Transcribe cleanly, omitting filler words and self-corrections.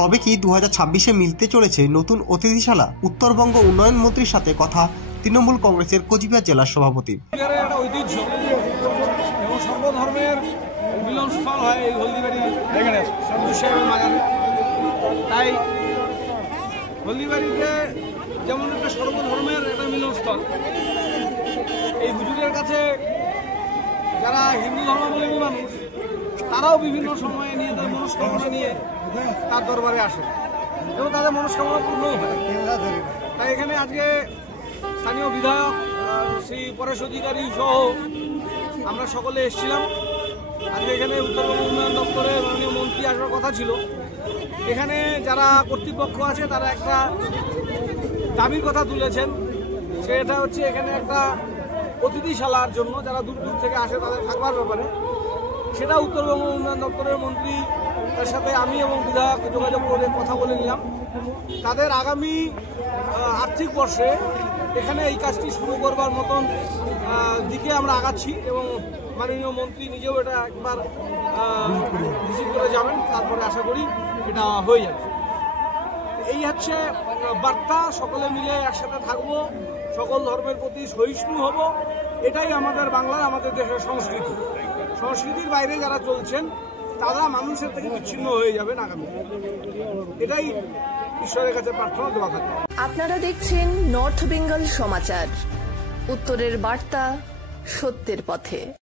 তবে কি 2026-এ মিলতে চলেছে নতুন অতিথিশালা? উত্তরবঙ্গ উন্নয়ন মন্ত্রীর সাথে কথা তৃণমূল কংগ্রেসের কোচবিহার জেলার সভাপতি। একটা ঐতিহ্য এবং সর্বধর্মের মিলনস্থল হয় এই হলদিবাড়ি সন্তোষ সাহেবের মাজারে। তাই হলদিবাড়িতে যেমন একটা সর্বধর্মের একটা মিলনস্থল, এই হুজুরের কাছে যারা হিন্দু ধর্মাবলম্বী মানুষ তারাও বিভিন্ন সময়ে নিয়ে তাদের মনস্কামনা নিয়ে তার দরবারে আসে এবং তাদের মনস্কামনা পূর্ণও হয়। তাই এখানে আজকে স্থানীয় বিধায়ক শ্রী পরেশ অধিকারী সহ আমরা সকলে এসেছিলাম। আজকে এখানে উত্তরবঙ্গ উন্নয়ন দপ্তরের মাননীয় মন্ত্রী আসবার কথা ছিল। এখানে যারা কর্তৃপক্ষ আছে তারা একটা দাবির কথা তুলেছেন, সেটা হচ্ছে এখানে একটা অতিথিশালার জন্য যারা দূর দূর থেকে আসে তাদের থাকবার ব্যাপারে। সেটা উত্তরবঙ্গ উন্নয়ন দপ্তরের মন্ত্রী তার সাথে আমি এবং বিধায়ক যোগাযোগ করে কথা বলে নিলাম। তাদের আগামী আর্থিক বর্ষে এখানে এই কাজটি শুরু করবার মতন দিকে আমরা আগাচ্ছি এবং মাননীয় মন্ত্রী নিজেও এটা একবার ভিজিট করে যাবেন, তারপরে আশা করি এটা হয়ে যাবে। এই হচ্ছে বার্তা, সকলে মিলে একসাথে থাকবো, সকল ধর্মের প্রতি সহিষ্ণু হব। এটাই আমাদের বাংলার, আমাদের দেশের সংস্কৃতি। সংস্কৃতির বাইরে যারা চলছেন তারা মানুষের থেকে বিচ্ছিন্ন হয়ে যাবেন আগামী। এটাই ঈশ্বরের কাছে প্রার্থনা, দোয়া থাকবে। আপনারা দেখছেন নর্থ বেঙ্গল সমাচার, উত্তরের বার্তা, সত্যের পথে।